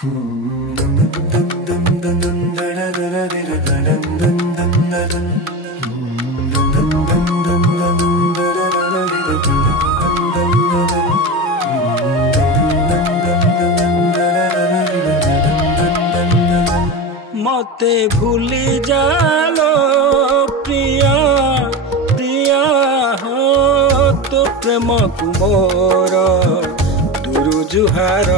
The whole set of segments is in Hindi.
मते भूली जालो प्रिया प्रिया हो तो प्रेम कुमोर दुरु जुहार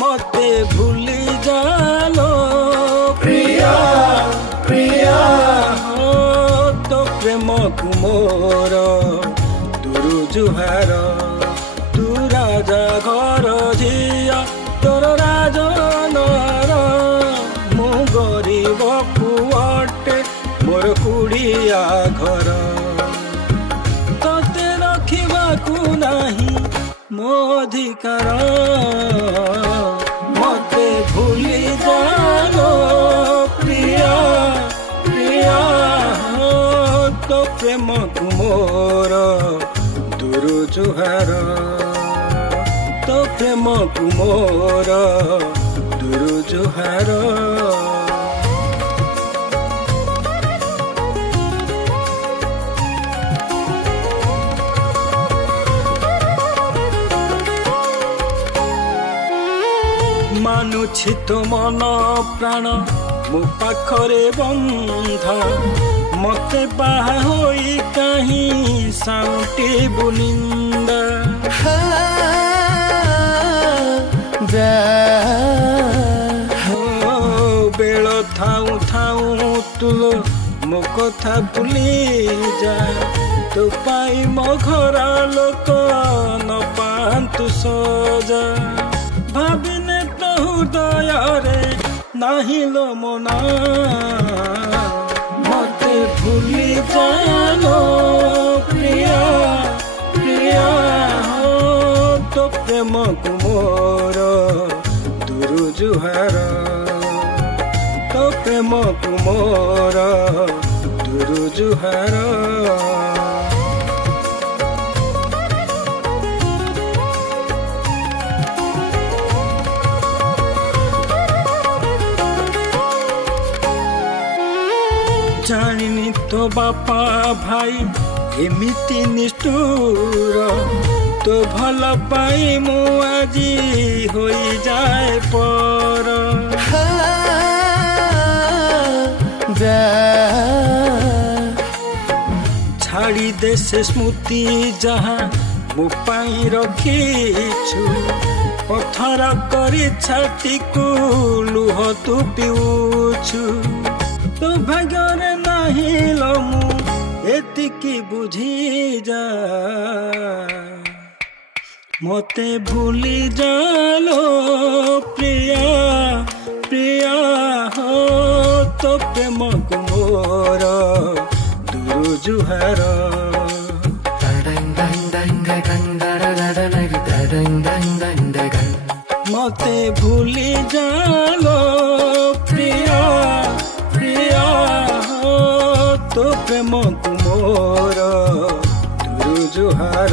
मते भूली जालो प्रिया प्रिया हो तो प्रेम कुमोर दुरु जुहार तू राजा घर झिया तोर राजनर मु गरीब पुअटे मोर कुड़िया घर तोते रखिबाकू नाही मो अधिकार मते भूली जालो प्रिया प्रिया हो तो प्रेम कुमोर दुरु जुहार तो प्रेम कुमोर दुरु जुहार मानुछि तो मन प्राण मो पाखरे बंधा मते बाहा होई कहीं साउटी बुनिंदा बेल थाऊ थाऊ तुलो मो कथा भूली जा तो पाई मो घर लोक न पांतु सजा भाविने तो हृदय रे नाही लो मोना मते भूली जालो प्रिया प्रिया हो तो प्रेम कुमोर दुरु जुहार तो प्रेम कुमोर दुरु जुहार जानिनी तो बापा भाई एमिति निष्ठुर तो भल पाई मु आजी होई जाए पर छाड़ी दे से स्मृति जहाँ मु पाई रखीछु पथर करी छाती को लुह तू पिउछु तो भाग्य नहीं लो मु एतिकी बुझी जा मते भूली जालो प्रिया प्रिया हो तो प्रेम कुमोर दुरु जुहार मते भूली जालो प्रिया प्रिया हो तो प्रेम कुमोर दुरु जुहार।